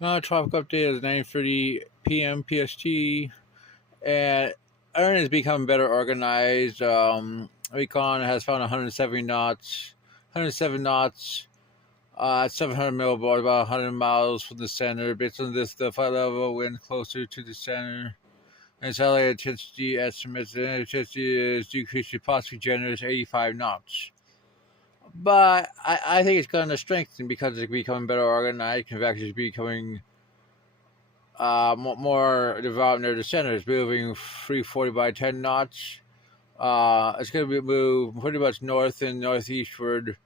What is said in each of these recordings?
Tropical update is 9:30 p.m. PST, and Erin is becoming better organized. Recon has found 107 knots at 700 millibars, about 100 miles from the center. Based on this, the flight level wind closer to the center. And satellite intensity estimates the intensity is decreased to possibly generous 85 knots. But I think it's going to strengthen because it's becoming better organized. In fact, it's becoming more developed near the center. It's moving 340 by 10 knots. It's going to be moved pretty much north and northeastward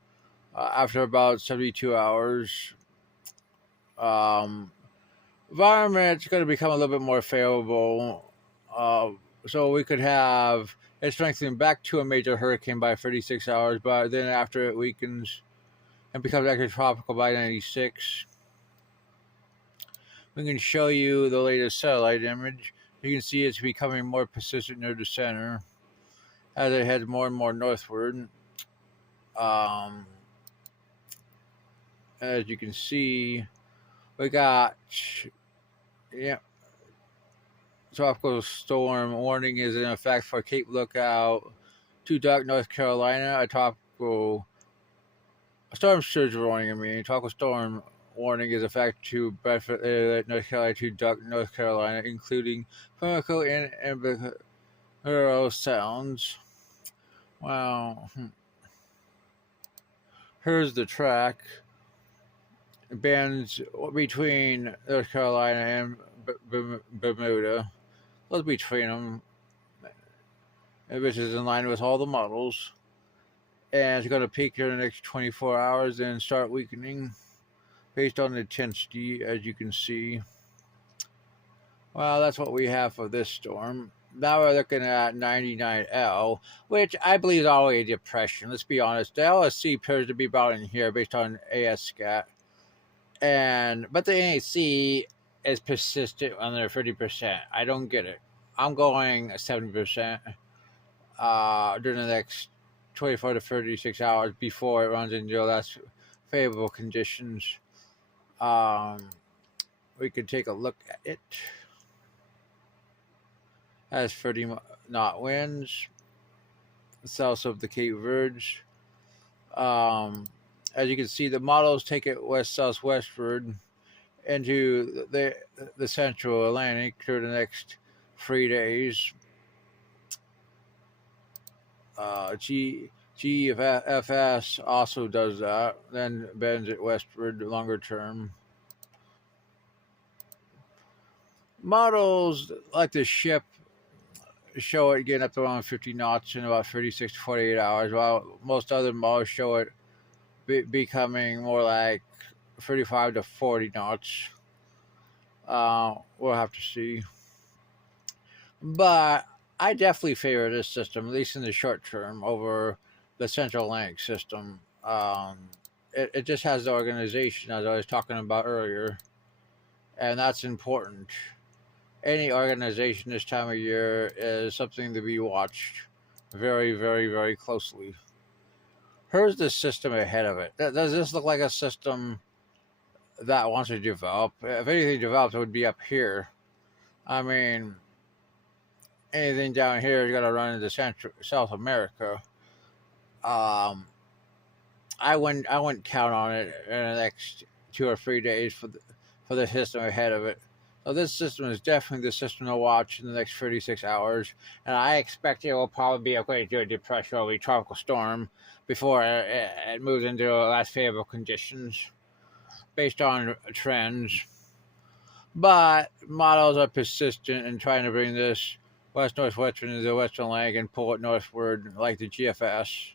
after about 72 hours. Um, Environment's going to become a little bit more favorable. So we could have it strengthening back to a major hurricane by 36 hours, but then after it weakens and becomes actually tropical by 96. We can show you the latest satellite image. You can see it's becoming more persistent near the center as it heads more and more northward. Um, as you can see, we got, yeah, tropical storm warning is in effect for Cape Lookout to Duck, North Carolina. A tropical storm surge warning, tropical storm warning is in effect to Bedford, North Carolina to Duck, North Carolina, including Pimlico and Ambassador Sounds. Wow. Here's the track. It bends between North Carolina and Bermuda. What's between them, which is in line with all the models. And it's going to peak in the next 24 hours and start weakening based on the intensity, as you can see. Well, that's what we have for this storm. Now we're looking at 99L, which I believe is already a depression. Let's be honest. The LSC appears to be about in here based on ASCAT. But the NAC is persistent under 30%. I don't get it. I'm going 70% during the next 24 to 36 hours before it runs into less favorable conditions. We could take a look at it. Has 30 knot winds south of the Cape Verge. As you can see, the models take it west-southwestward into the central Atlantic for the next 3 days. GFS also does that, then bends it westward longer term. Models like the ship show it getting up to around 50 knots in about 36 to 48 hours, while most other models show it becoming more like 35 to 40 knots. We'll have to see. But I definitely favor this system, at least in the short term, over the Central Atlantic system. It just has the organization, as I was talking about earlier, and that's important. Any organization this time of year is something to be watched very, very, very closely. Here's the system ahead of it. Does this look like a system that wants to develop? If anything develops, it would be up here. I mean, anything down here is going to run into South America. I wouldn't count on it in the next 2 or 3 days for the system ahead of it. So this system is definitely the system to watch in the next 36 hours, and I expect it will probably be upgraded to a depression or a tropical storm before it moves into less favorable conditions based on trends. But models are persistent in trying to bring this west-northwestern into the Western Atlantic and pull it northward like the GFS.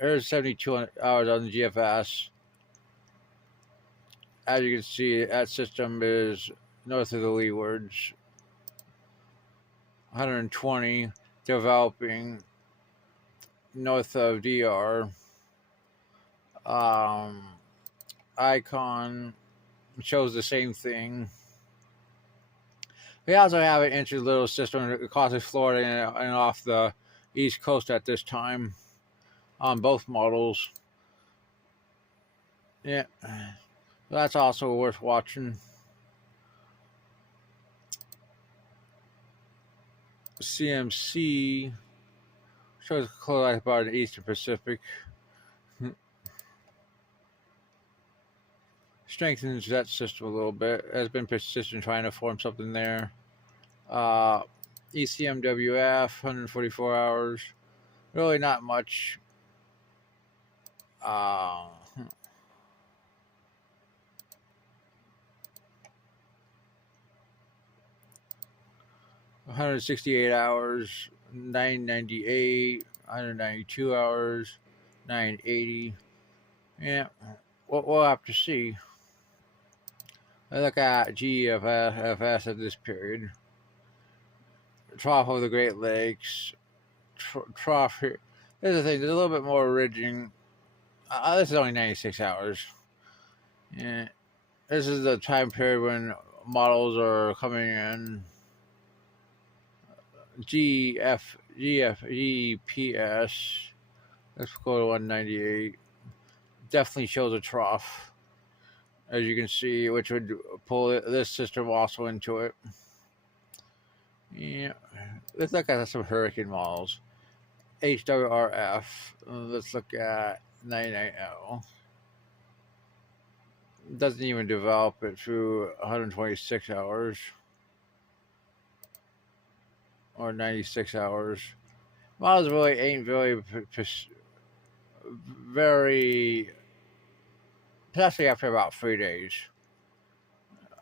Here's 72 hours on the GFS. As you can see, that system is north of the leewards. 120 developing north of DR. Icon shows the same thing. We also have an interesting little system across Florida and off the East Coast at this time on both models. Yeah. That's also worth watching. CMC shows close about the Eastern Pacific. Strengthens that system a little bit. Has been persistent trying to form something there. Uh, ECMWF, 144 hours. Really not much. Uh, 168 hours, 998, 192 hours, 980. Yeah, we'll have to see. I look at GFS at this period. Trough of the Great Lakes. Trough here. Here's the thing, there's a little bit more ridging. This is only 96 hours. Yeah. This is the time period when models are coming in. GPS. Let's go to 198. Definitely shows a trough, as you can see, which would pull this system also into it. Yeah. Let's look at some hurricane models. HWRF. Let's look at 990. Doesn't even develop it through 126 hours or 96 hours. Models really ain't very, especially after about 3 days.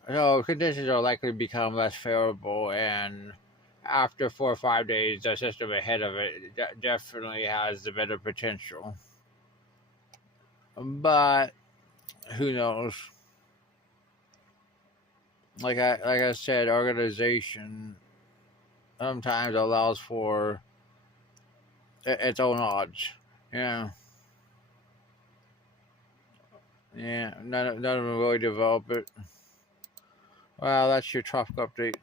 So conditions are likely to become less favorable, and after 4 or 5 days, the system ahead of it definitely has the better potential. But who knows? Like I said, organization sometimes allows for its own odds. Yeah, yeah. None of them really develop it. Well, that's your traffic update.